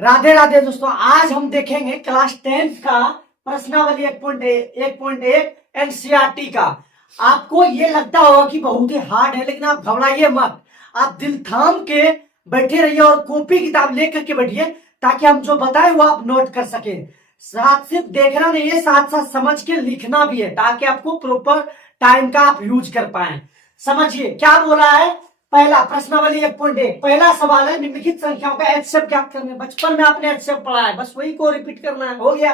राधे राधे दोस्तों, आज हम देखेंगे क्लास 10th का प्रश्नावली 1.1 एनसीईआरटी का। आपको ये लगता होगा कि बहुत ही हार्ड है, लेकिन आप घबराइए मत। आप दिल थाम के बैठे रहिए और कॉपी किताब लेकर के बैठिए, ताकि हम जो बताए वो आप नोट कर सके। साथ सिर्फ देखना नहीं है, साथ साथ समझ के लिखना भी है, ताकि आपको प्रॉपर टाइम का आप यूज कर पाए। समझिए क्या बोला है। पहला प्रश्नावली 1.1 पहला सवाल है, निम्नलिखित संख्याओं का एचसीएफ ज्ञात करने। बचपन में आपने एचसीएफ पढ़ा है, बस वही को रिपीट करना है। हो गया।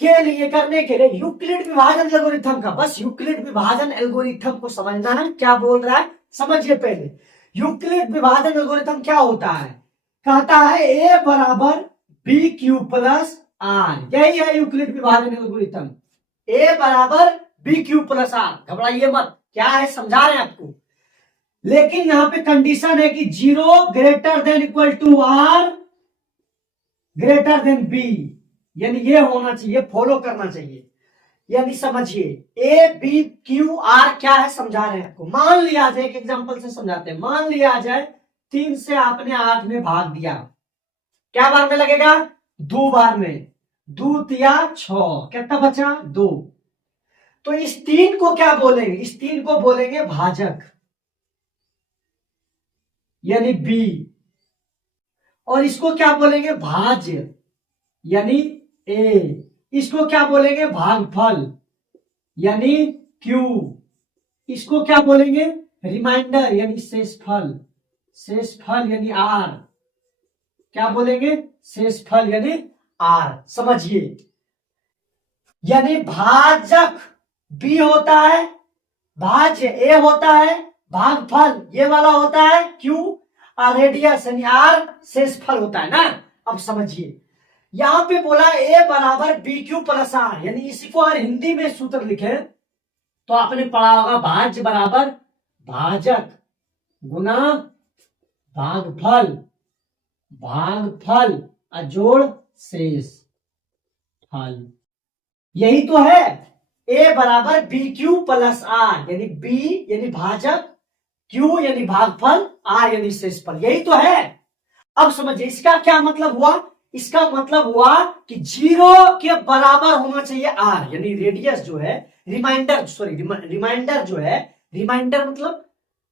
के लिए करने के लिए यूक्लिड विभाजन एल्गोरिथम का, बस यूक्लिड विभाजन एल्गोरिथम को समझना है। क्या बोल रहा है समझिए पहले। यूक्लिड विभाजन एल्गोरिथम क्या होता है? कहता है ए बराबर बी क्यू प्लस आर, यही है यूक्लिड विभाजन एल्गोरिथम। ए बराबर बी क्यू प्लस आर। घबराइए मत, क्या है समझा रहे हैं आपको। लेकिन यहां पे कंडीशन है कि 0 greater than equal to r greater than b, यानी ये होना चाहिए, फॉलो करना चाहिए। यानी समझिए ए बी क्यू आर क्या है समझा रहे हैं आपको। मान लिया जाए, एक एग्जांपल से समझाते हैं। मान लिया जाए 3 से आपने 8 में भाग दिया, क्या बार में लगेगा? 2 बार में। 2 तिया 6, कितना बचा? 2। तो इस 3 को क्या बोलेंगे? इस 3 को बोलेंगे भाजक, यानी बी। और इसको क्या बोलेंगे? भाज्य, यानी ए। इसको क्या बोलेंगे? भागफल, यानी क्यू। इसको क्या बोलेंगे? रिमाइंडर, यानी शेषफल। शेषफल यानी आर। क्या बोलेंगे? शेषफल यानी आर। समझिए, यानी भाजक बी होता है, भाज्य ए होता है, भागफल ये वाला होता है क्यू, और रेडियस यानी आर शेषफल होता है ना। अब समझिए, यहां पे बोला ए बराबर बी क्यू प्लस आर, यानी इसी को अगर हिंदी में सूत्र लिखे तो आपने पढ़ा होगा भाज्य बराबर भाजक गुना भागफल, भागफल अजोड़ शेष फल। यही तो है ए बराबर बी क्यू प्लस आर, यानी बी यानी भाजक, क्यू यानी भागफल, आर यानी शेषफल। यही तो है। अब समझिए इसका क्या मतलब हुआ। इसका मतलब हुआ कि 0 के बराबर होना चाहिए आर, यानी रेडियस जो है, रिमाइंडर रिमाइंडर जो है, रिमाइंडर मतलब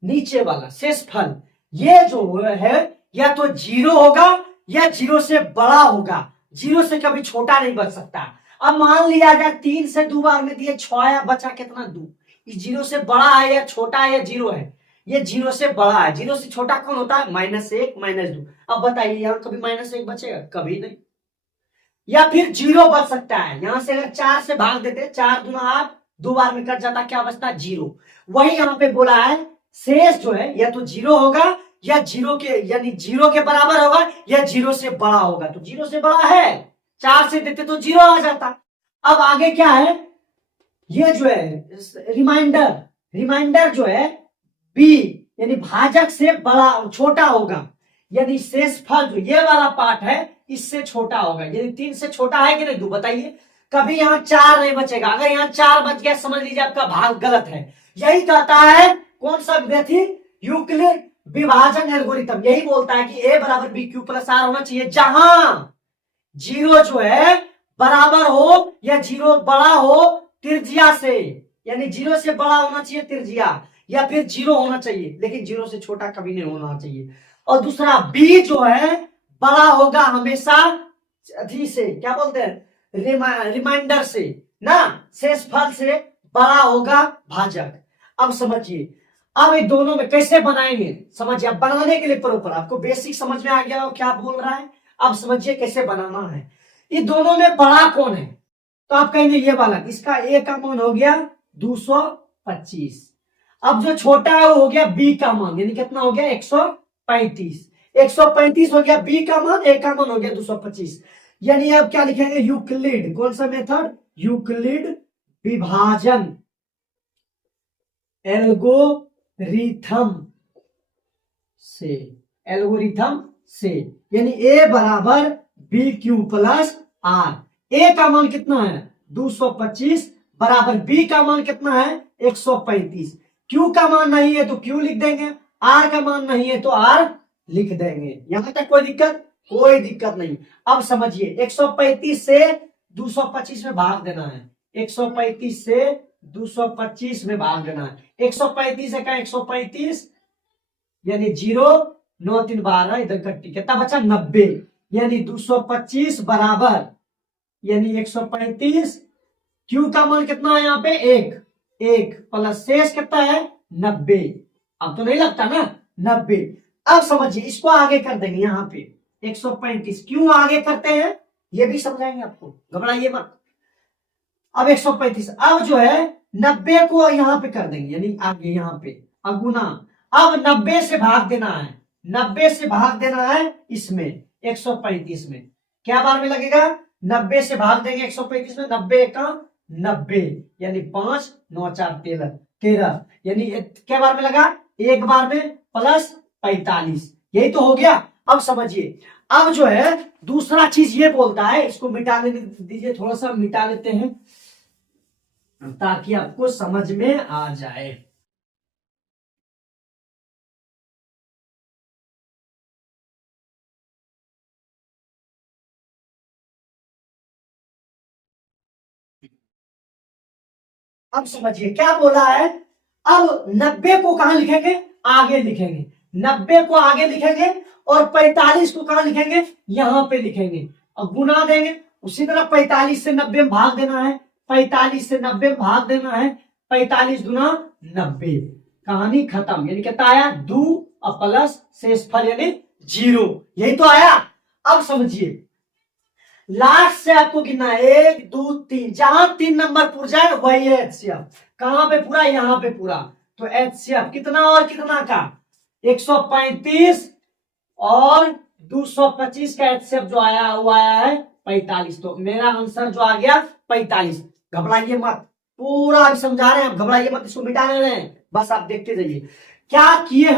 नीचे वाला शेषफल, ये जो है या तो 0 होगा या 0 से बड़ा होगा। 0 से कभी छोटा नहीं बच सकता। अब मान लिया जाए 3 से 2 बार में दिए 6 आया, बचा कितना? 2। इस 0 से बड़ा है या छोटा है या 0 है? ये 0 से बड़ा है। 0 से छोटा कौन होता है? -1 -2। अब बताइए यहां कभी -1 बचेगा? कभी नहीं। या फिर 0 बच सकता है। यहां से अगर 4 से भाग देते, 4 दूना 8, 2 बार में कट जाता, क्या बचता? 0। वही यहां पे बोला है शेष जो है या तो 0 होगा या 0 के यानी 0 के बराबर होगा या 0 से बड़ा होगा। तो 0 से बड़ा है, 4 से देते तो 0 आ जाता। अब आगे क्या है? ये जो है रिमाइंडर, रिमाइंडर जो है बी यानी भाजक से बड़ा छोटा होगा, यानी शेषफल जो ये वाला पार्ट है इससे छोटा होगा। यानी 3 से छोटा है कि नहीं? 2। बताइए, कभी यहां 4 नहीं बचेगा। अगर यहां 4 बच गया समझ लीजिए आपका भाग गलत है। यही कहता है कौन सा विधि? यूक्लिड विभाजन एल्गोरिथम। यही बोलता है कि ए बराबर बी क्यू प्लस आर होना चाहिए, जहां 0 जो है बराबर हो या 0 बड़ा हो त्रिज्या से, यानी 0 से बड़ा होना चाहिए त्रिज्या, या फिर 0 होना चाहिए, लेकिन 0 से छोटा कभी नहीं होना चाहिए। और दूसरा बी जो है बड़ा होगा हमेशा अधी से, क्या बोलते हैं, रिमाइंडर से ना, शेषफल से बड़ा होगा भाजक। अब समझिए, अब इन दोनों में कैसे बनाएंगे समझिए। अब बनाने के लिए प्रॉपर आपको बेसिक समझ में आ गया हो क्या बोल रहा है। अब समझिए कैसे बनाना है। ये दोनों में बड़ा कौन है? तो आप कहेंगे ये वाला। इसका ए का मान हो गया 225। अब जो छोटा है वो हो गया बी का मान, यानी कितना हो गया? 135। 135 हो गया बी का मान, ए का मान हो गया 225। यानी अब क्या लिखेंगे? यूक्लिड, कौन सा मेथड? यूक्लिड विभाजन एल्गोरिथम से, एल्गोरिथम से, यानी ए बराबर बी क्यू प्लस आर। ए का मान कितना है? 225 बराबर बी का मान कितना है? 135। क्यू का मान नहीं है तो क्यू लिख देंगे, आर का मान नहीं है तो आर लिख देंगे। यहां तक कोई दिक्कत? कोई दिक्कत नहीं। अब समझिए 135 से 225 में भाग देना है, 135 से 225 में भाग देना है। 135 है क्या 135 यानी 0 9 3 12 इधर कट्टी कितना बचा 90 यानी 225 बराबर यानी 135 क्यू का मान कितना है यहाँ पे एक प्लस शेष कितना है 90। अब तो नहीं लगता ना 90। अब समझिए इसको आगे कर देंगे यहाँ पे 135 क्यों आगे करते हैं ये भी समझाएंगे आपको, घबराइए मत। अब 135 अब जो है 90 को यहाँ पे कर देंगे यानी आगे यहाँ पे अगुना। अब 90 से भाग देना है, 90 से भाग देना है इसमें 135 में। क्या बार में लगेगा 90 से भाग देंगे 135 में, 90 का 90 यानी 5 9 4 13 यानी क्या बार में लगा एक बार में प्लस 45 यही तो हो गया। अब समझिए अब जो है दूसरा चीज ये बोलता है, इसको मिटाने दीजिए, थोड़ा सा मिटा लेते हैं ताकि आपको समझ में आ जाए। अब समझिए क्या बोला है, अब 90 को कहां लिखेंगे आगे लिखेंगे, 90 को आगे लिखेंगे और 45 को कहां लिखेंगे यहां पे लिखेंगे और गुना देंगे। उसी तरह 45 से 90 में भाग देना है, 45 से 90 में भाग देना है, 45 गुना 90 कहानी खत्म। यानी कितना आया 2 और प्लस शेष फल यानी 0 यही तो आया। अब समझिए लास्ट से आपको गिनना है 1 2 3, जहां 3 नंबर पूरा जाए वही है एचसीएफ। कहां पे पूरा यहां पे पूरा, तो एचसीएफ कितना और कितना का 135 और 225 का एचसीएफ जो आया वो आया है 45। तो मेरा आंसर जो आ गया 45। घबराइए मत, पूरा समझा रहे हैं आप, घबराइए मत, इसको मिटा रहे हैं, बस आप देखते जाइए क्या किए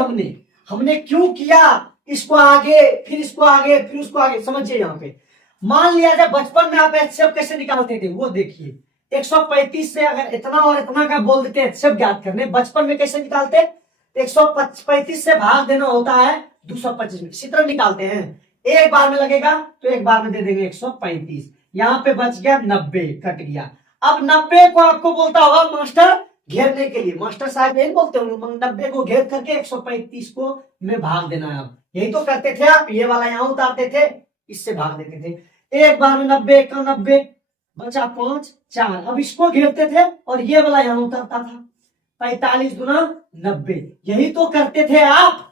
हमने क्यों किया, इसको आगे फिर इसको आगे फिर उसको आगे। समझिए यहाँ पे मान लिया जाए बचपन में आप एचसीएफ कैसे निकालते थे वो देखिए, 135 से अगर इतना और इतना का बोल देते एचसीएफ ज्ञात करने, बचपन में कैसे निकालते 135 से भाग देना होता है 225 में, इसी तरह निकालते हैं। एक बार में लगेगा तो एक बार में दे देंगे 135, यहाँ पे बच गया 90 कट गया। अब 90 को आपको बोलता होगा मास्टर घेरने के लिए, मास्टर साहब यही बोलते होंगे 90 को घेर करके 135 को में भाग देना है। अब यही तो करते थे आप, ये वाला यहाँ उतारते थे इससे भाग देते थे। एक बार में 90 का 90 बचा 5 4, अब इसको घेरते थे और ये वाला यहां उतरता था 45 गुना 90 यही तो करते थे आप।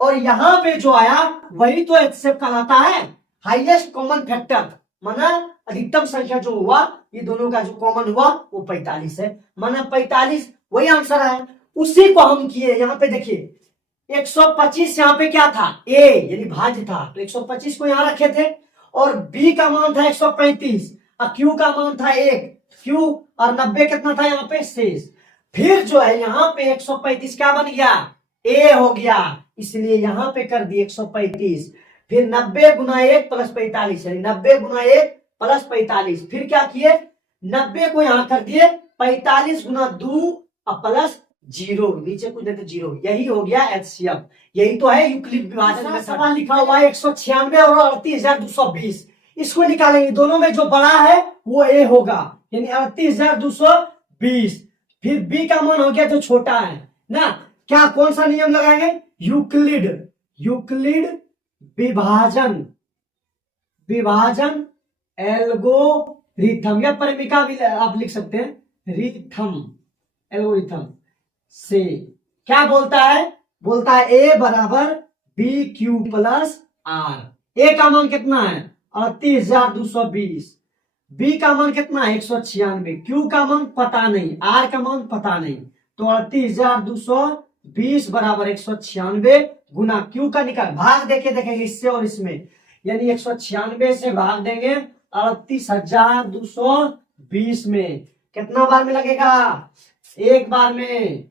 और यहां पे जो आया वही तो एचसीएफ कहलाता है, हाईएस्ट कॉमन फैक्टर, माना अधिकतम संख्या जो हुआ ये दोनों का जो कॉमन हुआ वो 45 है, माना 45 वही आंसर आया। उसी को हम किए यहाँ पे देखिए 125 यहाँ पे क्या था ए यानी भाज्य था, तो 125 को यहां रखे थे और बी का मान था 135 और क्यू का मान था 1 क्यू और 90 कितना था यहाँ पे शेष। फिर जो है यहाँ पे 135 क्या बन गया ए हो गया, इसलिए यहाँ पे कर दिए 135। फिर 90 गुना 1 प्लस 45 यानी 90 गुना 1 प्लस 45। फिर क्या किए 90 को यहां कर दिए 45 गुना 2 और प्लस 0, नीचे कुछ नहीं तो 0, यही हो गया एचसीएफ। यही तो है यूक्लिड विभाजन में सवाल लिखा हुआ है 196 और 38,220, इसको निकालेंगे, दोनों में जो बड़ा है वो ए होगा यानी 38,220। फिर बी का मान हो गया जो छोटा है ना, क्या कौन सा नियम लगाएंगे यूक्लिड विभाजन एल्गोरिथम या परिमिका भी आप लिख सकते हैं, एल्गोरिथम से क्या बोलता है ए बराबर बी क्यू प्लस आर। ए का मान कितना है 38,220, बी का मान कितना है 196, क्यू का मान पता नहीं, आर का मान पता नहीं, तो 38,220 बराबर 196 गुना क्यू का निकाल भाग देखेंगे इससे और इसमें, यानी 196 से भाग देंगे 38,220 में, कितना बार में लगेगा एक बार में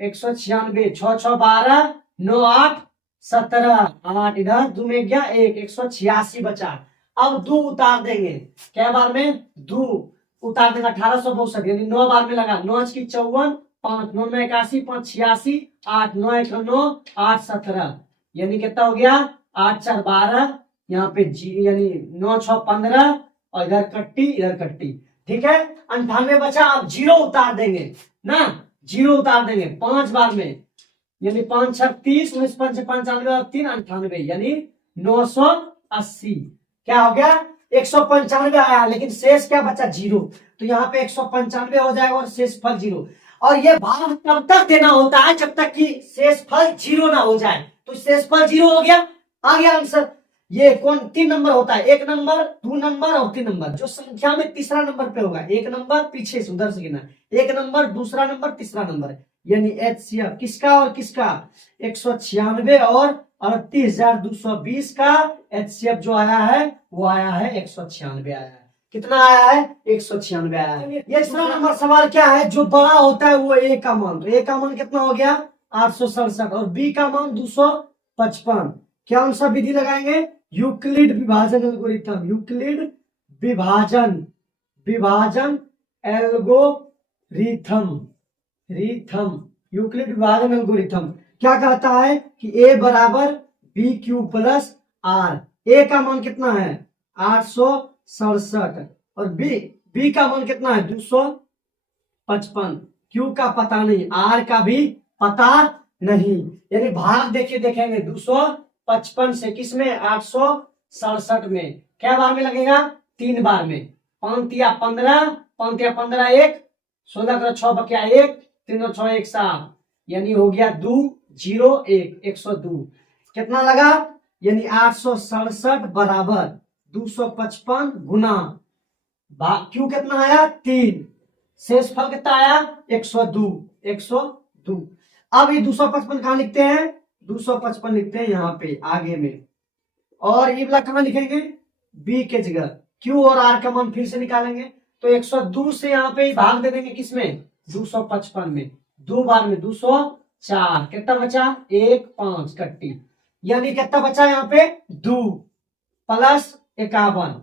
196, 6 6 12 9 8 17 8 इधर 2 में गया 1, 186 बचा। अब 2 उतार देंगे, क्या बार में 2 उतार देगा 1862 यानी 9 बार में लगा, 9 की 54 5 9 में 81 5 86 8 9 1 9 8 17 यानी कितना हो गया 8 4 12 यहाँ पे जी यानी 9 6 15 और इधर कट्टी इधर कट्टी। ठीक है, 98 बचा। अब जीरो उतार देंगे ना, जीरो उतार देंगे 5 बार में, यानी 5 6 30, 19 5 95 और 3 98, यानी 980। क्या हो गया, 195 आया, लेकिन शेष क्या बचा, जीरो। तो यहाँ पे 195 हो जाएगा और शेष फल जीरो। और ये भाग तब तक देना होता है जब तक कि शेष फल जीरो ना हो जाए। तो शेष फल जीरो हो गया, आ गया आंसर। ये कौन 3 नंबर होता है, 1 नंबर 2 नंबर और 3 नंबर। जो संख्या में तीसरा नंबर पे होगा, 1 नंबर पीछे से उधर से गिना, 1 नंबर दूसरा नंबर तीसरा नंबर, यानी HCF किसका और किसका, 196 और 38,220 का HCF जो आया है वो आया है 196 आया है। कितना आया है, 196 आया है। ये तीसरा नंबर सवाल क्या है, जो बड़ा होता है वो A का मान। तो A का मान कितना हो गया, 867 और B का मान 255। क्या आंसर विधि लगाएंगे, यूक्लिड विभाजन एल्गोरिथम, यूक्लिड विभाजन एल्गोरिथम, यूक्लिड विभाजन एल्गोरिथम क्या कहता है कि A बराबर बी क्यू प्लस आर। ए का मान कितना है 867 और बी का मान कितना है 255। क्यू का पता नहीं, आर का भी पता नहीं, यानी भाग देखेंगे 255 से किसमें, 867 में। क्या बार में लगेगा, 3 बार में। 5 या 15, 5 या 15 1, 16 का 6 बचा 1, 3 6 1 7, यानी हो गया 2 0 1 102। कितना लगा, यानी 867 बराबर 255 गुना क्यू कितना आया 3, शेष फल कितना आया 102। अब ये 255 कहां लिखते हैं, 255 लिखते हैं यहाँ पे आगे में, और ये वाला कहां लिखेंगे, बी के जगह। क्यू और आर का मान फिर से निकालेंगे, तो 102 से यहाँ पे भाग दे देंगे किसमें, 255 में। 2 बार में 204, कितना बचा 1 5 कट्टी, यानी कितना बचा यहाँ पे 2 प्लस 51।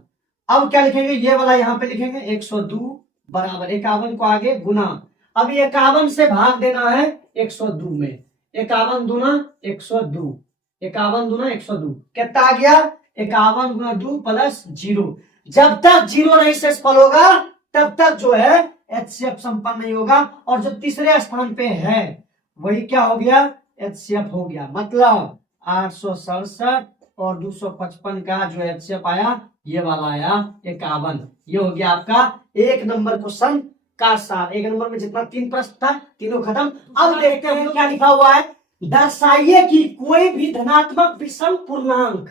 अब क्या लिखेंगे, ये वाला यहाँ पे लिखेंगे 102 बराबर 51 को आगे गुना। अब 51 से भाग देना है 102 में, 51 दूना 102, 51 दूना 102, कितना आ गया 51 गुना 2 प्लस 0। जब तक 0 नहीं शेष फल होगा तब तक जो है HCF संपन्न नहीं होगा, और जो तीसरे स्थान पे है वही क्या हो गया, HCF हो गया। मतलब 867 और 255 का जो HCF आया ये वाला आया 51। ये हो गया आपका 1 नंबर क्वेश्चन का सार। 1 नंबर में जितना 3 प्रश्न था तीनों खत्म। अब देखते हैं क्या लिखा हुआ है, दर्शाइए कि कोई भी धनात्मक विषम पूर्णांक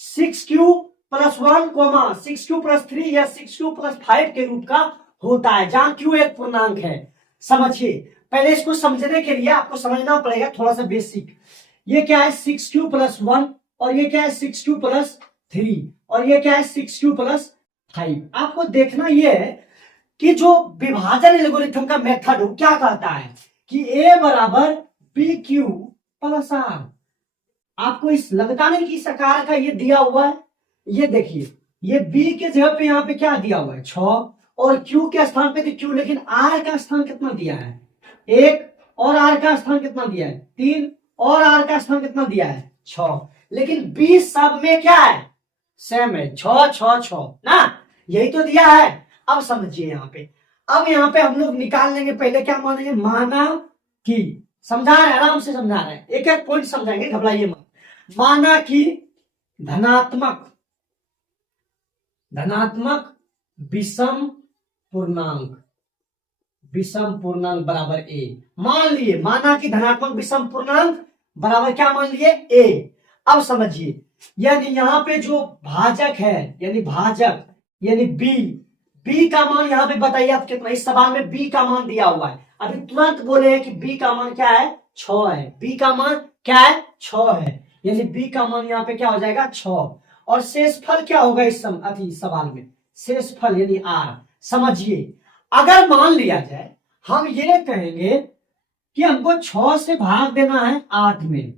6q + 1, 6q + 3 या 6q + 5 के रूप का होता है, जहां q एक पूर्णांक है। समझिए, पहले इसको समझने के लिए आपको समझना पड़ेगा थोड़ा सा बेसिक। ये क्या है 6q + 1 और ये क्या है 6q + 3 और ये क्या है 6q + 5। आपको देखना ये है कि जो विभाजन एल्गोरिथम का मेथड हो क्या कहता है कि a बराबर bq + r। आपको इस लगता नहीं कि इस आकार का ये दिया हुआ है, ये देखिए ये b के जगह पे यहाँ पे क्या दिया हुआ है 6 और q के स्थान पे q, लेकिन r का स्थान कितना दिया है 1 और r का स्थान कितना दिया है 3 और r का स्थान कितना दिया है 6, लेकिन b सब में क्या है सेम है 6 6 6 ना, यही तो दिया है। अब समझिए यहाँ पे, अब यहाँ पे हम लोग निकाल लेंगे। पहले क्या मानेंगे, माना कि, समझा रहे आराम से समझा रहे हैं, एक एक पॉइंट समझाएंगे, घबराइए मत। माना कि धनात्मक विषम पूर्णांक बराबर a। मान लिए, माना कि धनात्मक विषम पूर्णांक बराबर क्या मान लिए a। अब समझिए, यानी यहाँ पे जो भाजक है यानी b का मान यहाँ पे बताइए आप कितना, इस सवाल में b का मान दिया हुआ है। अभी तुरंत बोले हैं कि b का मान क्या है 6 है, b का मान क्या है 6 है, यानी b का मान यहाँ पे क्या हो जाएगा 6। और शेषफल क्या होगा इस सवाल में, शेषफल यानी r। समझिए, अगर मान लिया जाए हम ये कहेंगे कि हमको 6 से भाग देना है 8 में,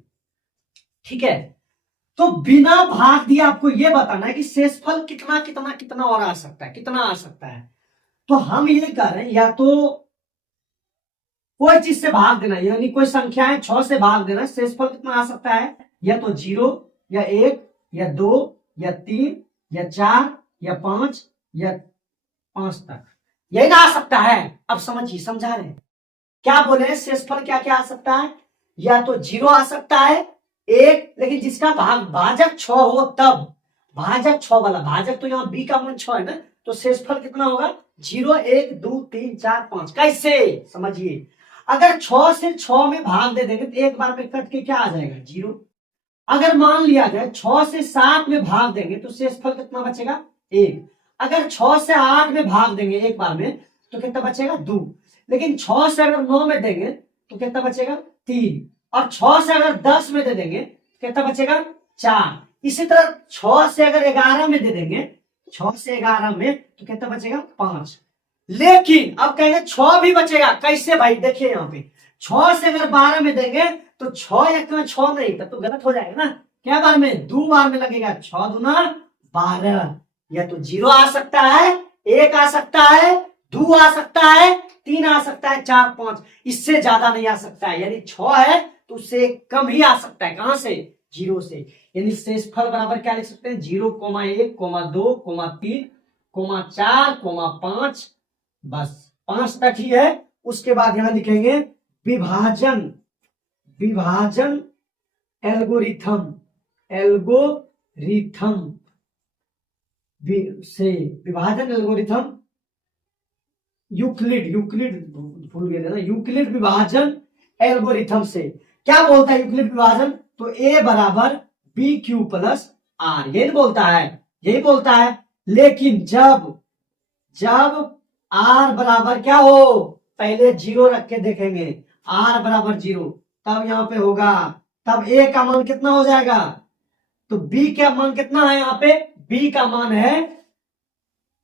ठीक है, तो बिना भाग दिए आपको ये बताना है कि शेषफल कितना कितना कितना और आ सकता है, कितना आ सकता है। तो हम ये कर रहे हैं, या तो कोई चीज से भाग देना, यानी कोई संख्या है 6 से भाग देना, शेषफल कितना आ सकता है, या तो 0 या 1 या 2 या 3 या 4 या 5 या 5 तक, यही ना आ सकता है। अब समझिए, समझा रहे हैं क्या बोले, शेषफल क्या क्या आ सकता है, या तो 0 आ सकता है, 1, लेकिन जिसका भाजक 6 हो तब, भाजक 6 वाला, भाजक तो यहाँ b का मान 6 है ना, तो शेषफल कितना होगा 0, 1, 2, 3, 4, 5। कैसे समझिए, अगर 6 से 6 में भाग दे देंगे तो एक बार में कट के क्या आ जाएगा 0। अगर मान लिया जाए 6 से 7 में भाग देंगे तो शेषफल कितना बचेगा 1। अगर 6 से 8 में भाग देंगे एक बार में तो कितना बचेगा 2। लेकिन 6 से अगर 9 में देंगे तो कितना बचेगा 3। और 6 से अगर 10 में दे देंगे तो कितना बचेगा 4। इसी तरह 6 से अगर 11 में दे देंगे, 6 से 11 में तो कितना बचेगा 5। लेकिन अब कहेंगे 6 भी बचेगा, कैसे भाई, देखिए यहाँ पे 6 से अगर 12 में देंगे तो 6 एक में 6 नहीं, तब तो गलत हो जाएगा ना, क्या बार में 2 बार में लगेगा, 6 दूना 12। या तो 0 आ सकता है, 1 आ सकता है, 2 आ सकता है, 3 आ सकता है, 4, 5, इससे ज्यादा नहीं आ सकता है। यानी 6 है तो उससे कम ही आ सकता है, कहां से 0 से। यानी शेषफल बराबर क्या लिख सकते हैं 0, 1, 2, 3, 4, 5, बस 5 तक ही है। उसके बाद यहां लिखेंगे विभाजन, विभाजन एल्गोरिथम, एल्गोरिथम से, विभाजन एल्गोरिथम यूक्लिड, यूक्लिड भूल गए ना, यूक्लिड विभाजन एल्गोरिथम से क्या बोलता है यूक्लिड विभाजन, तो a बराबर बी क्यू प्लस आर, यही बोलता है, यही बोलता है। लेकिन जब r बराबर क्या हो, पहले 0 रख के देखेंगे, r बराबर 0, तब यहां पे होगा, तब a का मान कितना हो जाएगा, तो b का मान कितना है, यहाँ पे b का मान है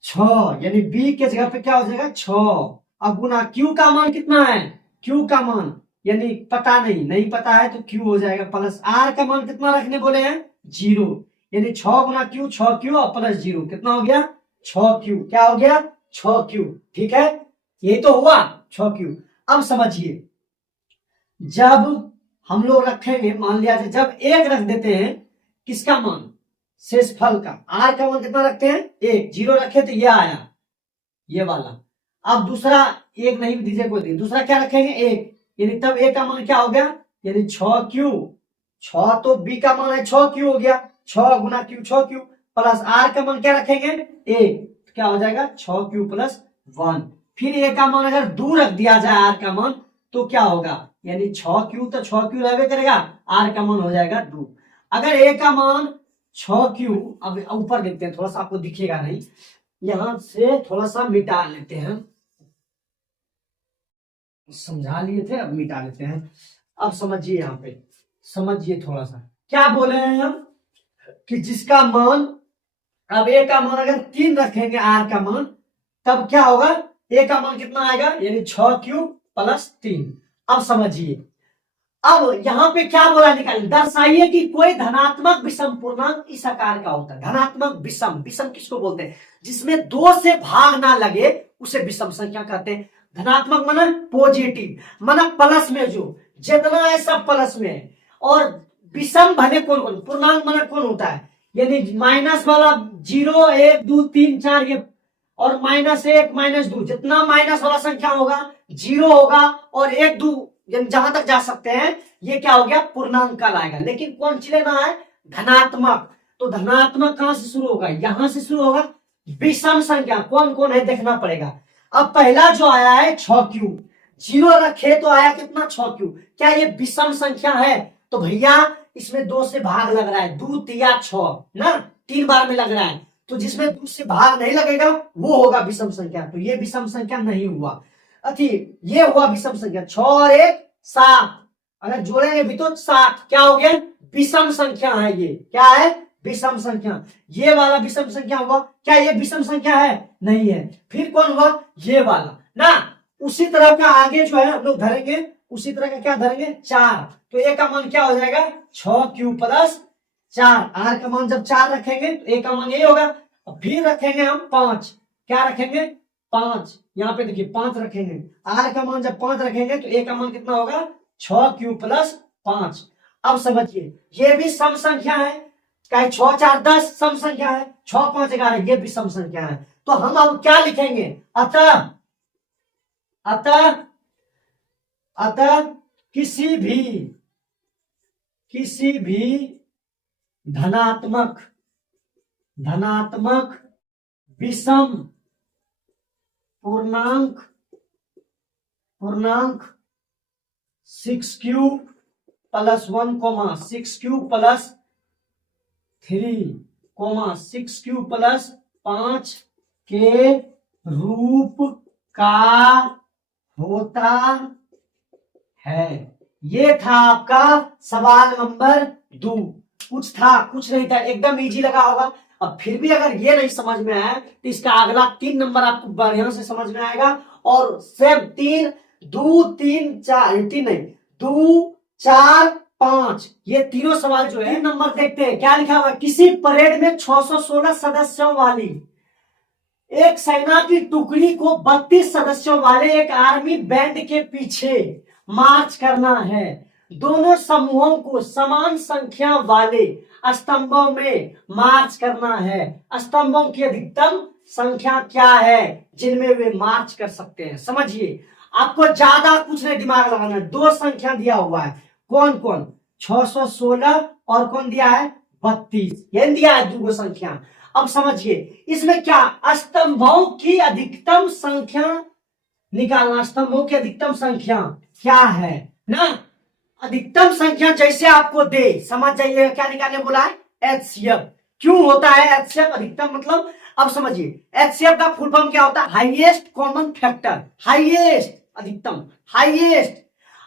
6, यानी b के जगह पे क्या हो जाएगा 6। अब गुना q का मान कितना है, q का मान यानी पता नहीं पता है तो q हो जाएगा, प्लस r का मान कितना रखने बोले हैं 0, यानी 6 गुना q, 6q और प्लस 0 कितना हो गया 6q, क्या हो गया 6q। ठीक है, यही तो हुआ 6q। अब समझिए, जब हम लोग रखेंगे, मान लिया जाए जब 1 रख देते हैं, किसका मान शेषफल का, r का मान कितना रखते हैं 1, 0 रखे तो ये आया, ये वाला। अब दूसरा 1 नहीं दीजिए कोई दिन, दूसरा क्या रखेंगे 1, यानी तब a का मान क्या हो गया, यानी 6q, 6 तो b का मान है 6q हो गया, 6 गुना q 6q, प्लस r का मान क्या रखेंगे 1, तो क्या हो जाएगा 6q प्लस 1। फिर a का मान अगर 2 रख दिया जाए r का मान तो क्या होगा, यानी 6q तो 6q रहबे करेगा, r का मान हो जाएगा 2। अगर a का मान 6q, अब ऊपर देखते हैं, थोड़ा सा आपको दिखेगा नहीं, यहां से थोड़ा सा मिटा लेते हैं, समझा लिए थे अब मिटा लेते हैं। अब समझिए, यहाँ पे समझिए थोड़ा सा, क्या बोले हैं हम कि जिसका मान, अब a का मान अगर 3 रखेंगे r का मान, तब क्या होगा a का मान कितना आएगा, यानी 6q प्लस 3। अब समझिए, अब यहाँ पे क्या बोला निकाल, दर्शाइए कि कोई धनात्मक विषम पूर्णांक इस आकार का होता है। धनात्मक विषम, विषम किसको बोलते हैं, जिसमें 2 से भाग ना लगे उसे विषम संख्या कहते हैं। धनात्मक माना पॉजिटिव, माना प्लस में जो जितना है सब प्लस में है, और विषम भले कौन कौन, पूर्णांक माना कौन होता है, यानी माइनस वाला 0, 1, 2, 3, 4 ये, और -1, -2, जितना माइनस वाला संख्या होगा 0 होगा, और 1, 2 जहां तक जा सकते हैं, ये क्या हो गया पूर्णांक का लाएगा। लेकिन कौन सी लेना है धनात्मक, तो धनात्मक कहां से शुरू होगा, यहां से शुरू होगा। विषम संख्या कौन कौन है देखना पड़ेगा। अब पहला जो आया है 6q, 0 रखे तो आया कितना 6q, क्या ये विषम संख्या है, तो भैया इसमें 2 से भाग लग रहा है, 2 तिया 6 ना, 3 बार में लग रहा है, तो जिसमें 2 से भाग नहीं लगेगा वो होगा विषम संख्या, तो ये विषम संख्या नहीं हुआ। अथी ये हुआ विषम संख्या, 6 और 1 7, अगर जोड़ेंगे भी तो 7, क्या हो गया विषम संख्या है, ये क्या है विषम संख्या। ये वाला विषम संख्या हुआ, क्या ये विषम संख्या है, नहीं है। फिर कौन हुआ ये वाला ना, उसी तरह का आगे जो है हम लोग धरेंगे, उसी तरह का क्या धरेंगे 4, तो ए का मान क्या हो जाएगा 6q प्लस 4, आर का मान जब 4 रखेंगे तो ए का मान यही होगा। फिर रखेंगे हम 5, क्या रखेंगे 5, यहाँ पे देखिए 5 रखेंगे, आर का मान जब 5 रखेंगे तो ए का मान कितना होगा 6q प्लस 5। अब समझिए ये भी सम संख्या है, क्या 6 4 10 सम संख्या है, 6 5 11 ये भी सम संख्या है। तो हम अब क्या लिखेंगे, अतः अतः अतः किसी भी धनात्मक विषम पूर्णांक 6q plus 1 6q plus 3 6q plus 5 के रूप का होता है। ये था आपका सवाल नंबर 2। कुछ था कुछ नहीं था, एकदम इजी लगा होगा। अब फिर भी अगर ये नहीं समझ में आया तो इसका अगला 3 नंबर आपको बढ़िया से समझ में आएगा। और सेम 3 2 3 4 3 नहीं 2 4 5 ये तीनों सवाल जो है 3 नंबर देखते हैं क्या लिखा हुआ है। किसी परेड में 616 सदस्यों वाली एक सेना की टुकड़ी को 32 सदस्यों वाले एक आर्मी बैंड के पीछे मार्च करना है। दोनों समूहों को समान संख्या वाले स्तंभों में मार्च करना है। स्तंभों की अधिकतम संख्या क्या है जिनमें वे मार्च कर सकते हैं। समझिए, आपको ज्यादा कुछ नहीं दिमाग लगाना है। 2 संख्या दिया हुआ है, कौन कौन 616 और कौन दिया है 32, ये दिया है 2 संख्या। अब समझिए इसमें क्या स्तंभों की अधिकतम संख्या निकालना। स्तंभों की अधिकतम संख्या क्या है ना, अधिकतम संख्या जैसे आपको दे समझ जाइए क्या निकालने बोला है, एचसीएफ। क्यों होता है एचसीएफ अधिकतम मतलब, अब समझिए एचसीएफ का फुल फॉर्म क्या होता है, हाईएस्ट कॉमन फैक्टर। हाईएस्ट अधिकतम, हाईएस्ट।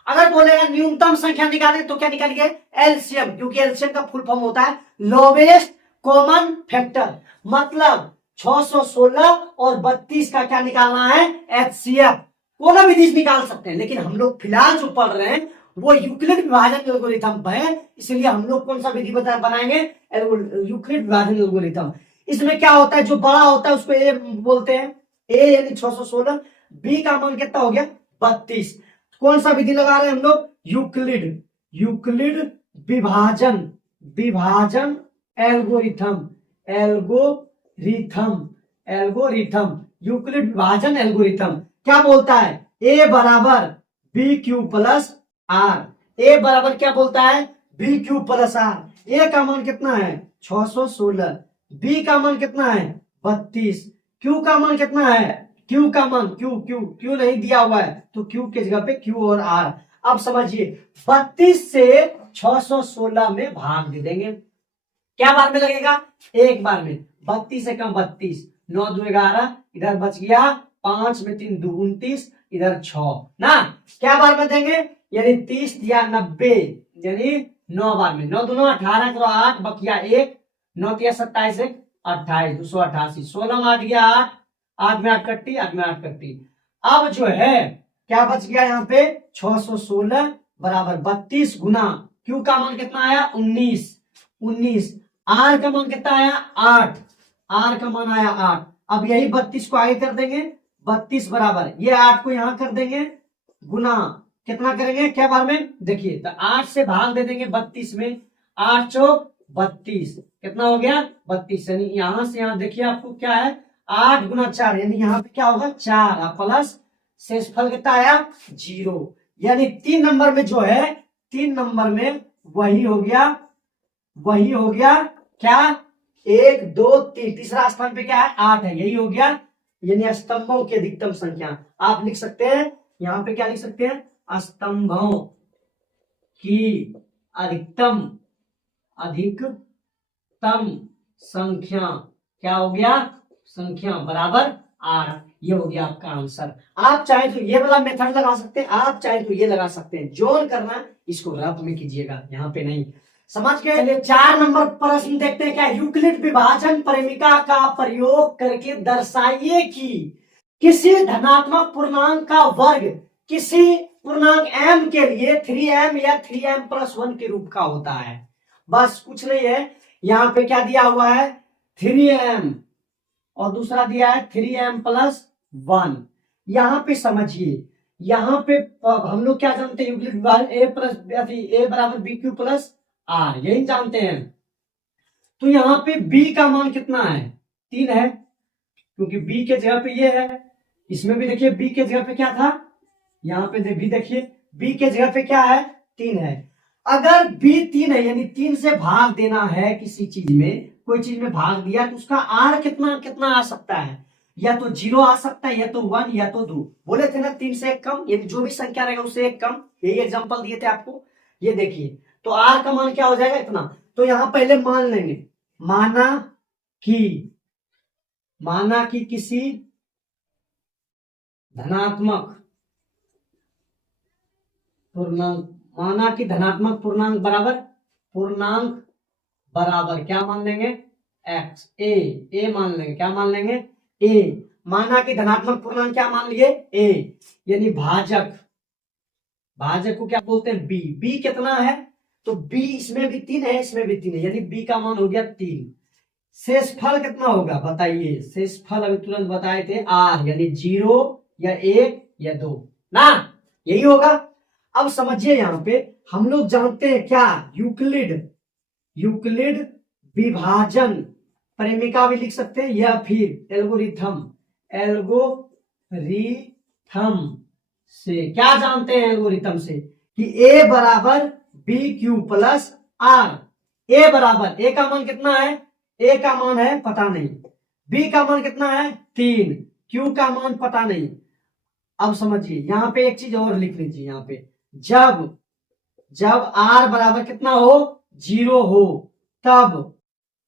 अगर बोलेगा न्यूनतम संख्या निकाले तो क्या निकालिए एलसीएम, क्योंकि एलसीएम का फुल फॉर्म होता है लोवेस्ट कॉमन फैक्टर। मतलब 616 और 32 का क्या निकालना है एचसीएफ। कोई भी चीज निकाल सकते हैं, लेकिन हम लोग फिलहाल जो पढ़ रहे हैं वो यूक्लिड विभाजन एल्गोरिथम है, इसलिए हम लोग कौन सा विधि बनाएंगे, यूक्लिड विभाजन एल्गोरिथम। इसमें क्या होता है, जो बड़ा होता है उसको ए बोलते हैं, ए यानी 616, बी का मान कितना हो गया 32। कौन सा विधि लगा रहे हैं हम लोग, यूक्लिड विभाजन एल्गोरिथम, यूक्लिड विभाजन एल्गोरिथम क्या बोलता है, ए बराबर बी क्यू प्लस आर। ए बराबर क्या बोलता है बी क्यू प्लस आर। ए का मान कितना है 616, बी का मान कितना है 32, क्यू का मान कितना है, क्यू का मान क्यू नहीं दिया हुआ है तो क्यू के जगह पे क्यू और आर। अब समझिए 32 से 616 में भाग दे देंगे, क्या बार में लगेगा एक बार में, 32 से कम 32, 9 2 11, इधर बच गया 5 में 3 2 29, इधर 6 ना, क्या बार में देंगे यानी 30 या 90 यानी 9 बार में, 9 2 18 करो 8 बकिया 1, 9 3 27 1 28 288, 16 में 8 गया 8, 8 में 8 कट्टी, 8 में 8 कट्टी। अब जो है क्या बच गया यहाँ पे 616 बराबर 32 गुना क्यू का मान कितना आया 19, आर का मान कितना आया 8, आर का मान आया 8। अब यही 32 को आगे कर देंगे, 32 बराबर ये 8 को यहां कर देंगे गुना, कितना करेंगे क्या बार में देखिए, तो 8 से भाग दे देंगे 32 में, 8 चौक 32, कितना हो गया 32। यानी यहां से यहां देखिए आपको क्या है 8 गुना 4, यानी यहाँ पे क्या होगा 4 प्लस शेषफल कितना आया 0। यानी 3 नंबर में जो है 3 नंबर में वही हो गया क्या 1 2 3, तीसरा स्थान पे क्या है 8 है, यही हो गया यानी स्तंभों की अधिकतम संख्या। आप लिख सकते हैं यहां पे क्या लिख सकते हैं, स्तंभों की अधिकतम संख्या क्या हो गया संख्या बराबर आर। ये हो गया आपका आंसर। आप चाहे तो ये वाला मेथड लगा सकते हैं, आप चाहे तो ये लगा सकते हैं, जोड़ करना इसको रफ में कीजिएगा, यहाँ पे नहीं। समझ गए। चलिए 4 नंबर प्रश्न देखते हैं क्या, यूक्लिड विभाजन परिमिका का प्रयोग करके दर्शाइए कि किसी धनात्मक पूर्णांक का वर्ग किसी पूर्णांक m के लिए 3m या 3m+1 के रूप का होता है। बस कुछ नहीं है, यहाँ पे क्या दिया हुआ है 3m और दूसरा दिया है 3m+1। यहाँ पे समझिए, यहाँ पे हम लोग क्या जानते हैं यूक्लिड विभाजन a बराबर bq प्लस आर, यही जानते हैं। तो यहाँ पे b का मान कितना है, 3 है, क्योंकि b के जगह पे ये है। इसमें भी देखिए b के जगह पे क्या था, यहाँ पे भी देखिए b के जगह पे क्या है, 3 है। अगर b 3 है यानी 3 से भाग देना है किसी चीज में, कोई चीज में भाग दिया तो उसका r कितना कितना आ सकता है, या तो 0 आ सकता है, या तो 1, या तो 2। बोले थे ना 3 से एक कम, यानी जो भी संख्या रहेगा उससे एक कम, यही एग्जांपल दिए थे आपको। ये देखिए तो r का मान क्या हो जाएगा, इतना। तो यहां पहले मान लेंगे, माना कि किसी धनात्मक पूर्णांक, माना कि धनात्मक पूर्णांक बराबर क्या मान लेंगे, x, a मान लेंगे, क्या मान लेंगे, a। माना कि धनात्मक पूर्णांक क्या मान लिए, a, यानी भाजक को क्या बोलते हैं, b कितना है, तो b इसमें भी 3 है, इसमें भी 3 है, यानी b का मान हो गया 3। शेषफल कितना होगा बताइए, शेषफल अभी तुरंत बताए थे r, यानी 0 या 1 या 2 ना, यही होगा। अब समझिए यहां पे हम लोग जानते हैं क्या, यूक्लिड विभाजन प्रेमिका भी लिख सकते हैं, या फिर एल्गोरिथम से क्या जानते हैं, एल्गोरिथम से कि a बराबर b Q plus r. a बराबर, a का मान कितना है, a का मान है पता नहीं, b का मान कितना है 3, q का मान पता नहीं। अब समझिए यहां पे एक चीज और लिख लीजिए, यहां पे जब r बराबर कितना हो, 0 हो, तब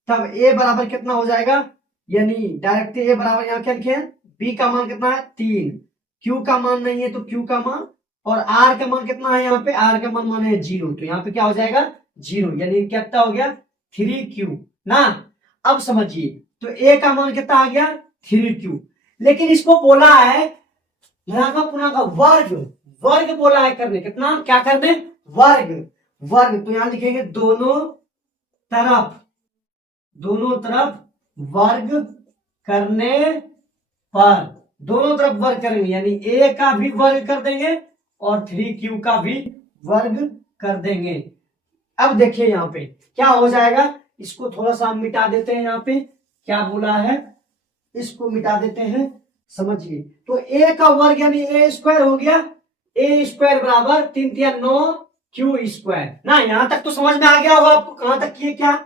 a बराबर कितना हो जाएगा, यानी डायरेक्ट a बराबर यहां क्या लिखे हैं, b का मान कितना है 3, q का मान नहीं है तो q का मान, और r का मान कितना है, यहाँ पे r का मान है 0, तो यहाँ पे क्या हो जाएगा 0, यानी कितना हो गया 3q ना। अब समझिए तो a का मान कितना आ गया 3q, लेकिन इसको बोला है धनात्मक पूर्णांक का वर्ग बोला है करने, कितना क्या करने, वर्ग। तो यहां लिखेंगे दोनों तरफ वर्ग करने पर, दोनों तरफ वर्ग करेंगे, यानी a का भी वर्ग कर देंगे और 3q का भी वर्ग कर देंगे। अब देखिए यहाँ पे क्या हो जाएगा, इसको थोड़ा सा मिटा देते हैं, यहाँ पे क्या बोला है, इसको मिटा देते हैं, समझिए। तो a का वर्ग यानी a स्क्वायर हो गया, a स्क्वायर बराबर 3 3 9 q स्क्वायर ना। यहां तक तो समझ में आ गया होगा आपको, कहां तक किए क्या।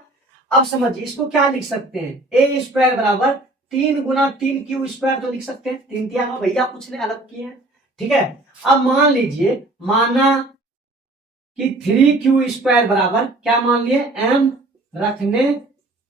अब समझिए इसको क्या लिख सकते हैं, a स्क्वायर बराबर 3 गुना 3 q स्क्वायर तो लिख सकते हैं, 3 3 भैया कुछ ने अलग किए हैं, ठीक है। अब मान लीजिए, माना कि 3q स्क्वायर बराबर क्या मान लिए, m रखने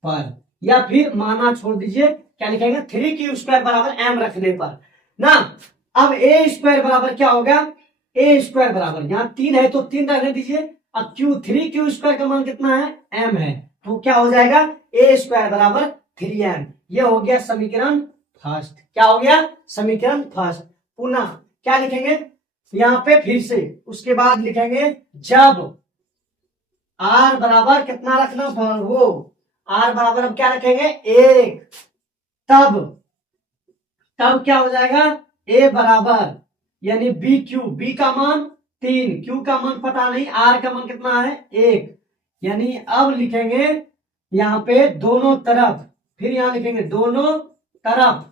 पर, या फिर माना छोड़ दीजिए, क्या लिखेंगे 3q स्क्वायर बराबर m रखने पर ना। अब a स्क्वायर बराबर क्या होगा, a स्क्वायर बराबर यहाँ 3 है तो 3 रहने दीजिए, अब 3q स्क्वायर का मान कितना है, m है, तो क्या हो जाएगा a स्क्वायर बराबर 3m। ये हो गया समीकरण फर्स्ट, क्या हो गया समीकरण फर्स्ट। पुनः क्या लिखेंगे यहाँ पे फिर से, उसके बाद लिखेंगे जब r बराबर कितना रखना, वो r बराबर अब क्या रखेंगे 1, तब क्या हो जाएगा, a बराबर यानी b का मान 3, q का मान पता नहीं, r का मान कितना है 1, यानी अब लिखेंगे यहाँ पे दोनों तरफ, फिर यहाँ लिखेंगे दोनों तरफ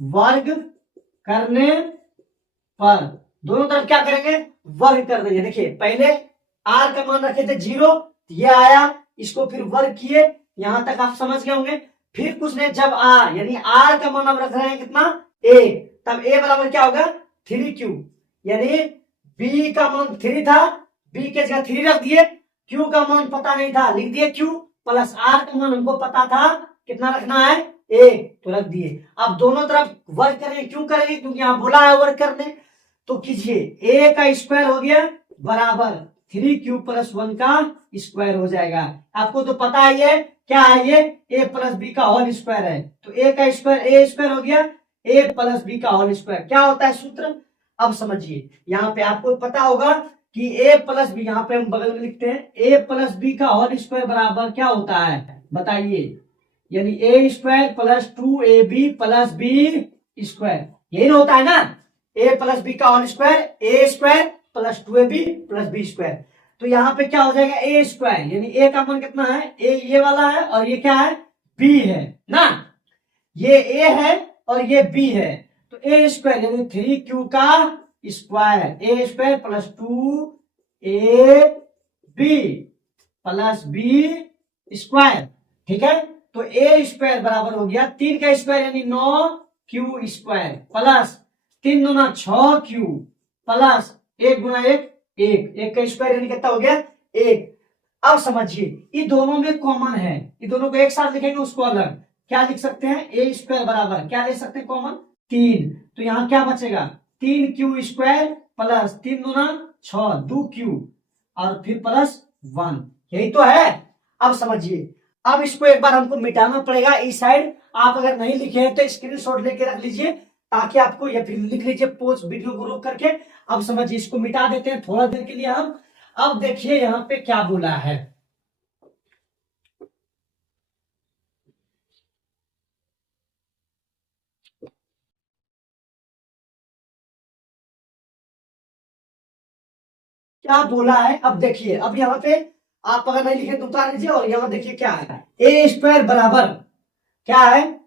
वर्ग करने पर, दोनों तरफ क्या करेंगे वर्ग कर देंगे। देखिए पहले r का मान रखे थे 0, ये आया, इसको फिर वर्ग किए, यहां तक आप समझ गए होंगे। फिर कुछ नहीं, जब r यानी r का मान अब रख रहे हैं कितना a, तब a बराबर क्या होगा 3q, यानी b का मान 3 था, b के जगह 3 रख दिए, q का मान पता नहीं था, लिख दिए q, प्लस r का मान हमको पता था कितना रखना है 1, तो रख दिए। अब दोनों तरफ वर्ग करेंगे, क्यों करेंगे, क्योंकि यहाँ बोला है वर्ग करने, तो कीजिए a का स्क्वायर हो गया बराबर 3q प्लस 1 का स्क्वायर हो जाएगा। आपको तो पता ही है क्या है, ये a प्लस बी का होल स्क्वायर है, तो a का स्क्वायर a स्क्वायर हो गया, a प्लस बी का होल स्क्वायर क्या होता है सूत्र। अब समझिए यहाँ पे आपको पता होगा कि a प्लस बी, यहाँ पे हम बगल में लिखते हैं a प्लस बी का होल स्क्वायर बराबर क्या होता है बताइए, यानी a square plus 2ab plus b square, यही होता है ना, a प्लस बी का whole square, a square plus 2ab plus b square. तो यहाँ पे क्या हो जाएगा ए स्क्वायर, यानी ए का मान कितना है, ए ये वाला है और ये क्या है, बी है ना, ये ए है और ये बी है, तो ए स्क्वायर यानी 3q का square, A square plus 2 B plus B square, ठीक है। तो ए स्क्वायर बराबर हो गया 3 का स्क्वायर यानी 9q स्क्वायर प्लस 3 गुना 6q प्लस 1 गुना 1 1 का स्क्वायर यानी कितना हो गया 1। अब समझिए ये दोनों में कॉमन है, ये दोनों को एक साथ लिखेंगे उसको अलग, क्या लिख सकते हैं, ए स्क्वायर बराबर क्या ले सकते हैं कॉमन 3, तो यहाँ क्या बचेगा 3q स्क्वायर प्लस 3 गुना 6 2q और फिर प्लस 1, यही तो है। अब समझिए, अब इसको एक बार हमको मिटाना पड़ेगा इस साइड, आप अगर नहीं लिखे हैं तो स्क्रीनशॉट लेके रख लीजिए ताकि आपको, या फिर लिख लीजिए पोस्ट वीडियो को रोक करके। अब समझिए इसको मिटा देते हैं थोड़ा देर के लिए हम। अब देखिए यहाँ पे क्या बोला है, क्या बोला है। अब देखिए, अब यहाँ पे आप अगर नहीं लिखे तो उतार लीजिए, और यहाँ देखिए क्या है, ए स्क्वायर बराबर क्या है,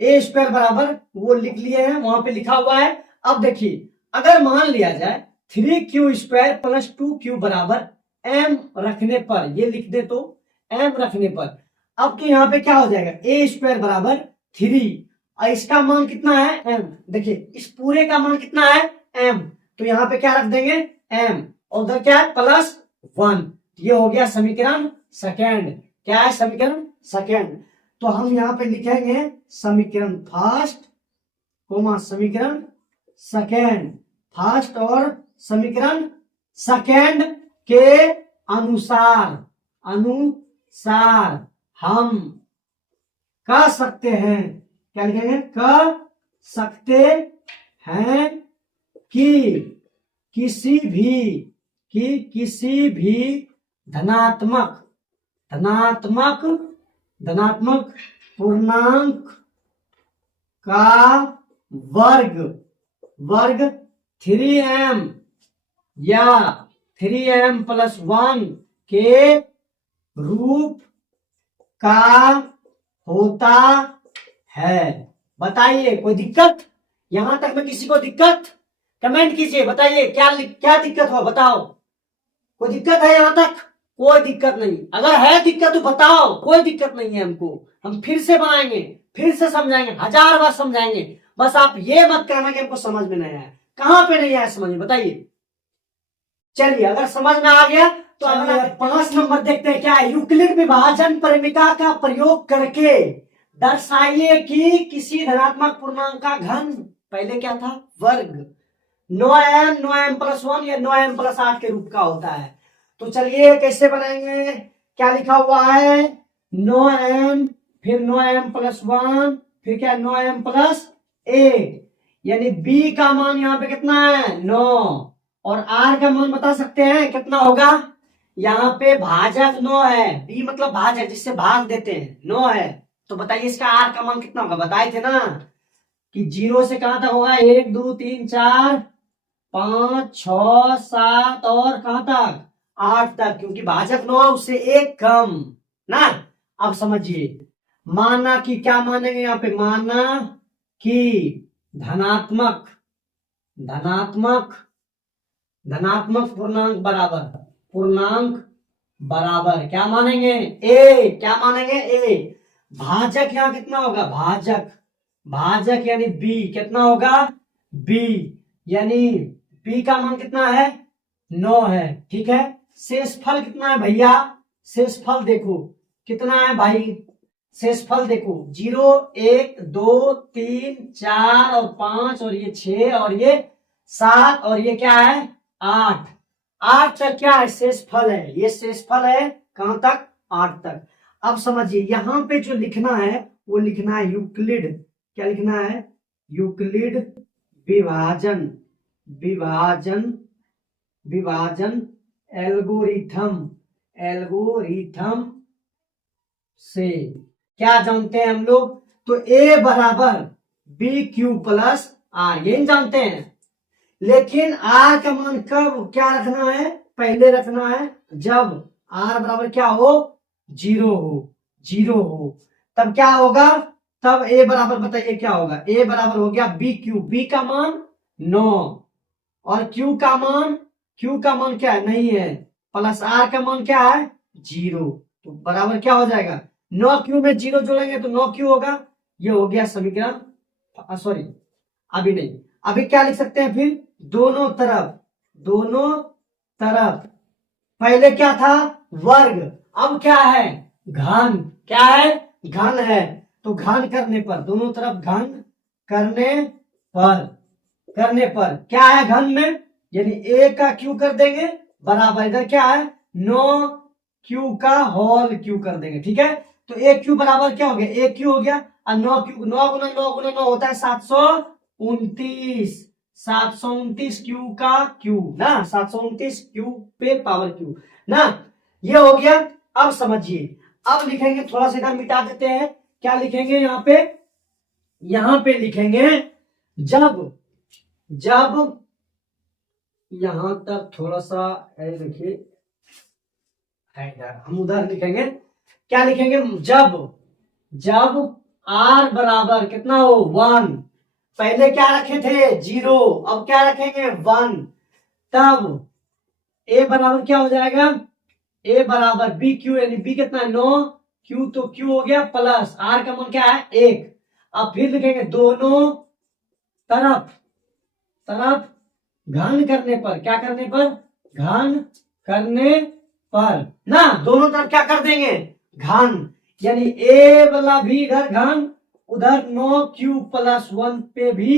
ए स्क्वायर बराबर वो लिख लिए हैं, वहां पे लिखा हुआ है। अब देखिए अगर मान लिया जाए 3q स्क्वायर प्लस 2q बराबर m रखने पर, ये लिख दे तो m रखने पर, अब तो यहाँ पे क्या हो जाएगा ए स्क्वायर बराबर 3 और इसका मान कितना है m, देखिए इस पूरे का मान कितना है m, तो यहाँ पे क्या रख देंगे m और उधर क्या है प्लस 1, ये हो गया समीकरण सेकेंड। क्या है समीकरण सेकेंड, तो हम यहाँ पे लिखेंगे समीकरण फर्स्ट कोमा समीकरण सेकेंड, फर्स्ट और समीकरण सेकेंड के अनुसार हम कह सकते हैं, क्या लिखेंगे कह सकते हैं कि किसी भी धनात्मक पूर्णांक का वर्ग 3m या 3m प्लस 1 के रूप का होता है। बताइए कोई दिक्कत, यहां तक में किसी को दिक्कत, कमेंट कीजिए, बताइए क्या दिक्कत हो, बताओ कोई दिक्कत है यहां तक, कोई दिक्कत नहीं, अगर है दिक्कत तो बताओ, कोई दिक्कत नहीं है हमको, हम फिर से बनाएंगे, फिर से समझाएंगे, 1000 बार समझाएंगे, बस आप ये मत कहना कि हमको समझ में नहीं आया। कहां पे नहीं आया समझ में, बताइए। चलिए अगर समझ में आ गया तो अगला 5 नंबर देखते हैं, क्या है, यूक्लिड विभाजन परिमिता का प्रयोग करके दर्शाइए कि किसी धनात्मक पूर्णांक का घन, पहले क्या था वर्ग, 9m प्लस 1 या 9m प्लस 8 के रूप का होता है। तो चलिए कैसे बनाएंगे, क्या लिखा हुआ है 9m फिर 9m प्लस 1 फिर क्या 9m प्लस 8, यानी b का मान यहाँ पे कितना है 9 और r का मान बता सकते हैं कितना होगा, यहाँ पे भाजक 9 है, b मतलब भाजक जिससे भाग देते हैं 9 है, तो बताइए इसका r का मान कितना होगा, बताए थे ना कि 0 से कहां तक होगा 1 2 3 4 5 6 7 और कहां तक 8 तक, क्योंकि भाजक 9 उससे 1 कम ना। अब समझिए, माना कि क्या मानेंगे यहाँ पे, माना कि धनात्मक पूर्णांक बराबर क्या मानेंगे ए, क्या मानेंगे ए, भाजक यहाँ कितना होगा, भाजक यानी b कितना होगा b, यानी b का मान कितना है 9 है, ठीक है। शेषफल कितना है भैया, शेषफल देखो कितना है भाई, शेषफल देखो 0 1 2 3 4 और 5 और ये 6 और ये 7 और ये क्या है 8 तक क्या है शेषफल है, ये शेषफल है कहां तक 8 तक। अब समझिए यहाँ पे जो लिखना है वो लिखना है यूक्लिड, क्या लिखना है यूक्लिड विभाजन एल्गोरिथम से क्या जानते हैं हम लोग, तो a बराबर बी क्यू प्लस आर, यही जानते हैं, लेकिन r का मान कब क्या रखना है पहले रखना है जब r बराबर क्या हो, 0 हो, तब क्या होगा, तब a बराबर, बताइए क्या होगा, a बराबर हो गया b क्यू, b का मान 9 और q का मान क्या है, नहीं है, प्लस r का मान क्या है 0, तो बराबर क्या हो जाएगा, 9q में 0 जोड़ेंगे तो 9q होगा। ये हो गया समीकरण, सॉरी अभी नहीं, अभी क्या लिख सकते हैं फिर, दोनों तरफ पहले क्या था वर्ग, अब क्या है घन, क्या है घन है, तो घन करने पर, दोनों तरफ घन करने पर क्या है घन में, यानी a का क्यू कर देंगे बराबर, इधर क्या है 9q का होल क्यू कर देंगे, ठीक है। तो a क्यू बराबर क्या हो गया, a क्यू हो गया, और 9q, 9 गुना 9 गुना 9 होता है 729 क्यू का क्यू ना, 729 क्यू पे पावर क्यू ना, ये हो गया। अब समझिए, अब लिखेंगे, थोड़ा सा इधर मिटा देते हैं, क्या लिखेंगे यहाँ पे लिखेंगे जब यहां तक थोड़ा सा देखिए, हम उधर लिखेंगे, क्या लिखेंगे, जब r बराबर कितना हो 1, पहले क्या रखे थे 0, अब क्या रखेंगे 1, तब a बराबर क्या हो जाएगा, a बराबर b क्यू, यानी b कितना है 9, q तो q हो गया, प्लस r का मान क्या है 1। अब फिर लिखेंगे दोनों तरफ घन करने पर, क्या करने पर, घन करने पर ना, दोनों तरफ क्या कर देंगे घन, यानी a वाला भी इधर घन, उधर 9q प्लस 1 पे भी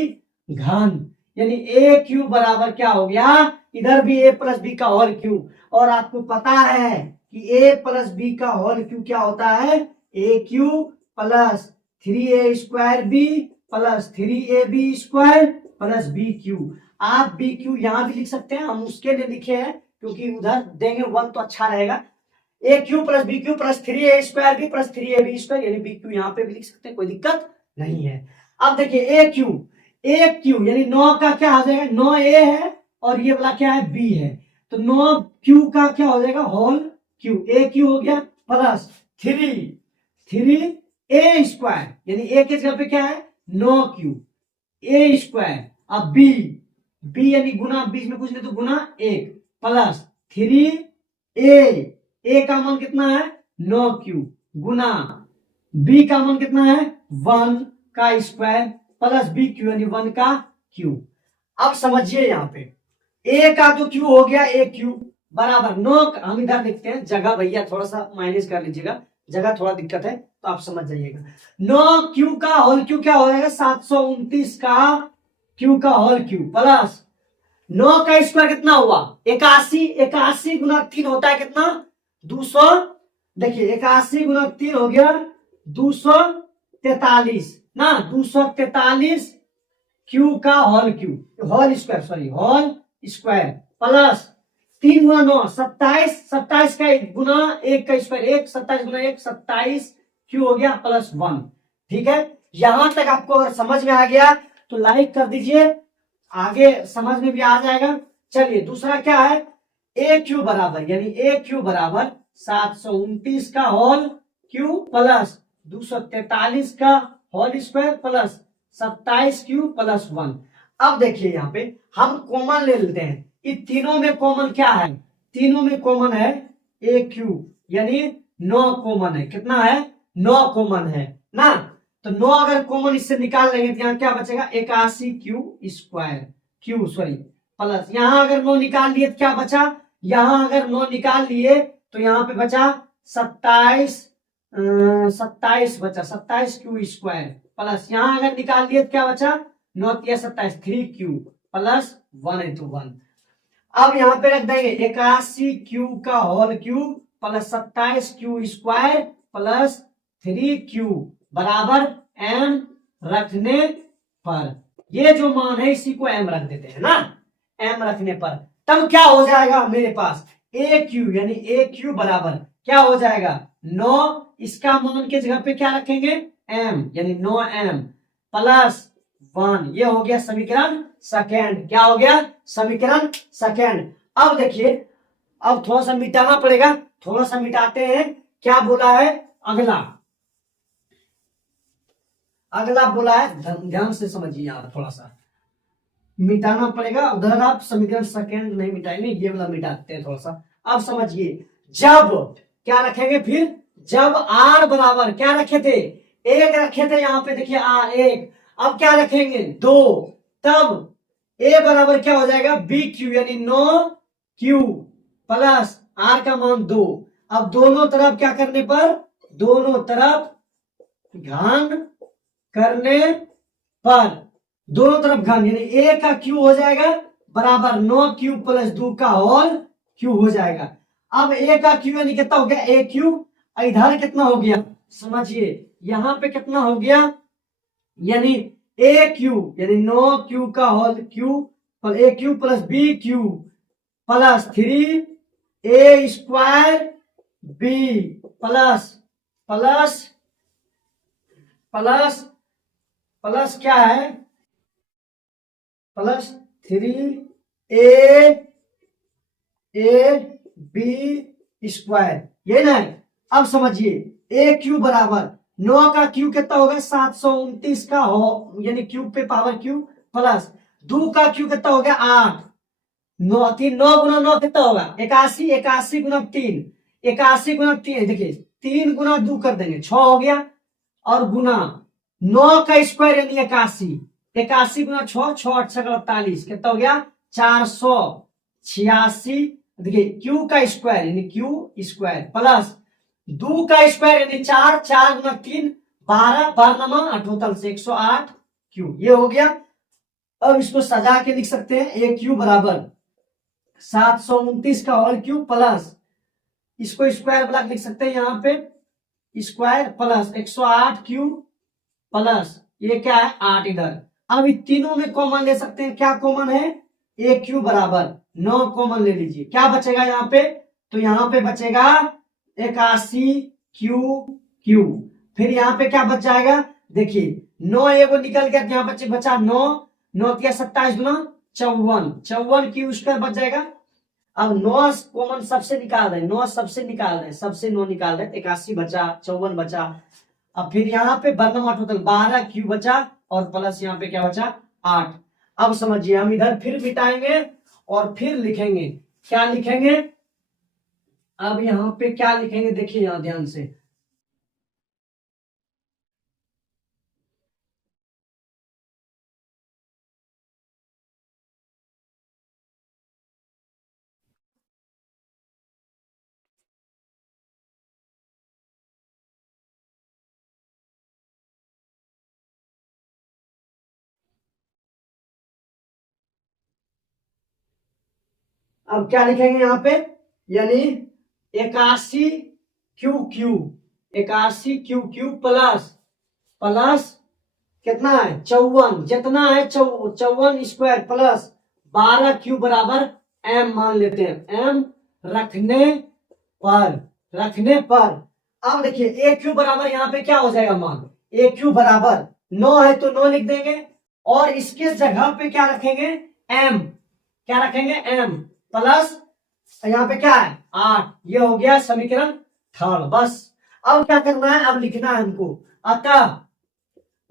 घन, यानी a क्यू बराबर क्या हो गया, इधर भी a प्लस बी का होल क्यू, और आपको पता है कि a प्लस बी का होल क्यू क्या होता है, a cube plus 3a square B plus 3ab square plus B cube. आप बी क्यू यहां भी लिख सकते हैं, हम उसके लिए लिखे हैं क्योंकि उधर देंगे 1 तो अच्छा रहेगा, A Q plus B Q plus 3a square B plus 3ab square, यानी बी क्यू यहाँ पे भी लिख सकते हैं, कोई दिक्कत नहीं है। अब देखिए ए क्यू यानी 9 का क्या हो जाएगा, 9a है और ये वाला क्या है b है, तो 9q का क्या हो जाएगा होल क्यू, ए क्यू हो गया प्लस 3a स्क्वायर, यानी a के जगह पे क्या है 9q a स्क्वायर, अब b यानी गुना, बीच में कुछ नहीं तो गुना 1 प्लस 3a का मान कितना है 9q गुना b का मान कितना है 1 का स्क्वायर प्लस बी क्यू यानी 1 का क्यू। अब समझिए यहाँ पे a का जो q हो गया a क्यू बराबर 9, हम इधर लिखते हैं, जगह भैया थोड़ा सा माइनस कर लीजिएगा, जगह थोड़ा दिक्कत है तो आप समझ जाइएगा, 9q का होल क्यू क्या हो जाएगा 729 का क्यू का होल क्यू प्लस 9 का स्क्वायर कितना हुआ 81, 81 गुना 3 होता है कितना 200, देखिए 81 गुना 3 हो गया 243 ना, 243 क्यू का होल स्क्वायर प्लस 3 गुना 9 27, 27 का गुना 1 का स्क्वायर 1, 27 गुना 1 27 क्यू हो गया प्लस 1। ठीक है, यहां तक आपको अगर समझ में आ गया तो लाइक कर दीजिए, आगे समझ में भी आ जाएगा। चलिए दूसरा क्या है, ए क्यू बराबर, यानी ए क्यू बराबर 729 का होल क्यू प्लस 243 का whole square plus 27 cube plus 1। अब देखिए यहाँ पे हम कॉमन ले लेते हैं, इन तीनों में कॉमन क्या है, तीनों में कॉमन है ए क्यू, यानी 9 कॉमन है, कितना है 9 कॉमन है ना, तो 9 अगर कॉमन इससे निकाल लेंगे तो यहाँ क्या बचेगा 81 क्यू सॉरी प्लस, यहां अगर 9 निकाल लिए तो क्या बचा, यहां अगर 9 निकाल लिए तो यहाँ पे बचा 27 बचा 27 क्यू स्क्वायर प्लस, यहां अगर निकाल लिए तो क्या बचा 9 3 27 3 क्यू प्लस 1 है तो 1। अब यहाँ पे रख देंगे 81 क्यू का whole cube plus 27 cube square plus 3 cube बराबर m रखने पर, ये जो मान है इसी को m रख देते हैं ना, m रखने पर तब क्या हो जाएगा मेरे पास ए क्यू, यानी ए क्यू बराबर क्या हो जाएगा 9, इसका मान के जगह पे क्या रखेंगे m, यानी 9m प्लस 1, ये हो गया समीकरण सेकेंड, क्या हो गया समीकरण सेकेंड। अब देखिए अब थोड़ा सा मिटाना पड़ेगा, थोड़ा सा मिटाते हैं। क्या बोला है अगला? अगला बोला है, ध्यान से समझिए आप, थोड़ा सा मिटाना पड़ेगा। उधर आप समीकरण सेकंड नहीं मिटाएंगे, ये वाला मिटाते हैं थोड़ा सा। अब समझिए, जब क्या रखेंगे फिर, जब आर बराबर क्या रखे थे, एक रखे थे यहाँ पे, देखिए आर एक, अब क्या रखेंगे दो, तब ए बराबर क्या हो जाएगा बी क्यू, यानी 9q प्लस आर का मान 2। अब दोनों तरफ क्या करने पर, दोनों तरफ घन करने पर, दोनों तरफ घन, यानी ए का क्यू हो जाएगा बराबर 9q प्लस 2 का होल क्यू हो जाएगा। अब ए का क्यू यानी कितना हो गया ए क्यू, इधर कितना हो गया समझिए, यहां पे कितना हो गया, यानी ए क्यू यानी 9q का whole Q, A Q plus B Q plus 3 square B plus plus plus plus क्या है, प्लस 3a बी स्क्वायर, ये ना। अब समझिए ए क्यू बराबर 9 का क्यू कितना होगा 729 का हो, यानी क्यूब पे पावर क्यू, प्लस 2 का क्यू कितना हो गया 8, 9 गुना 9 कितना होगा 81, 81 गुना 3, 81 गुना 3, देखिए 3 गुना 2 कर देंगे 6 हो गया, और गुना 9 का स्क्वायर यानी 81, 81 गुना 6, 6 8 48, कितना हो गया 486। देखिए क्यू का स्क्वायर यानी क्यू स्क्वायर प्लस 2 का स्क्वायर यानी 4, 4 गुना 3 12, 12 अठोतल से 108 क्यू, ये हो गया। अब इसको सजा के लिख सकते हैं, ए क्यू बराबर 729 का होल क्यू प्लस, इसको स्क्वायर ब्लॉक लिख सकते हैं यहाँ पे स्क्वायर प्लस 108 क्यू प्लस ये क्या है 8 इधर। अब इन तीनों में कॉमन ले सकते हैं, क्या कॉमन है ए क्यू बराबर 9 कॉमन ले लीजिए, क्या बचेगा यहाँ पे, तो यहाँ पे बचेगा 81 क्यू क्यू, फिर यहाँ पे क्या बच जाएगा, देखिए 9 एगो निकल गया, यहाँ बचे बचा 9, 9 या 27 गुना 54, 54 क्यू स्क्वायर बच जाएगा। अब 9 कॉमन सबसे निकाल रहे, 9 सबसे निकाल रहे, सबसे 9 निकाल रहे, 81 बचा 54 बचा। अब फिर यहाँ पे बर्नम टोटल 12 क्यू बचा, और प्लस यहाँ पे क्या बचा 8। अब समझिए हम इधर फिर मिटाएंगे और फिर लिखेंगे, क्या लिखेंगे, अब यहाँ पे क्या लिखेंगे देखिए यहाँ ध्यान से, अब क्या लिखेंगे यहाँ पे, यानी 81 Q Q, 81 Q Q plus plus कितना है 54, जितना है 54 स्क्वायर प्लस 12 क्यू बराबर एम मान लेते हैं, एम रखने पर, रखने पर। अब देखिए ए क्यू बराबर यहाँ पे क्या हो जाएगा मान, ए क्यू बराबर 9 है तो 9 लिख देंगे, और इसके जगह पे क्या रखेंगे एम, क्या रखेंगे एम प्लस यहाँ पे क्या है 8, ये हो गया समीकरण थर्ड। बस अब क्या करना है, अब लिखना है हमको, अतः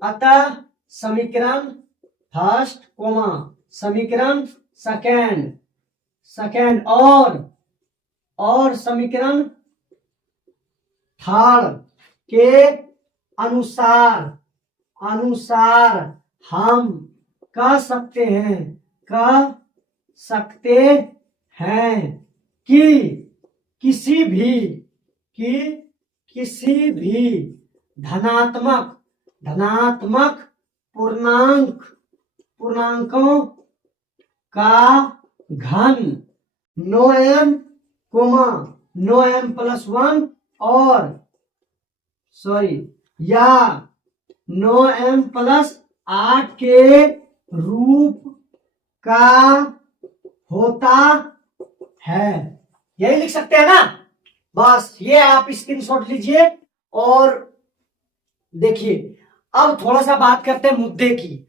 अतः समीकरण फर्स्ट कोमा समीकरण सेकेंड, सेकेंड और समीकरण थर्ड के अनुसार, अनुसार हम कह सकते हैं कि किसी भी धनात्मक पूर्णांकों का घन 9m, 9m प्लस 1 और या 9m प्लस 8 के रूप का होता है, यही लिख सकते हैं ना। बस ये आप स्क्रीनशॉट लीजिए और देखिए। अब थोड़ा सा बात करते हैं मुद्दे की।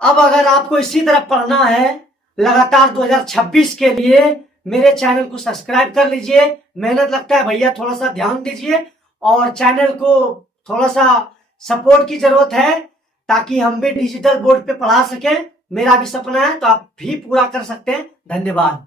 अब अगर आपको इसी तरह पढ़ना है लगातार 2026 के लिए, मेरे चैनल को सब्सक्राइब कर लीजिए। मेहनत लगता है भैया, थोड़ा सा ध्यान दीजिए और चैनल को थोड़ा सा सपोर्ट की जरूरत है ताकि हम भी डिजिटल बोर्ड पे पढ़ा सकें। मेरा भी सपना है तो आप भी पूरा कर सकते हैं। धन्यवाद।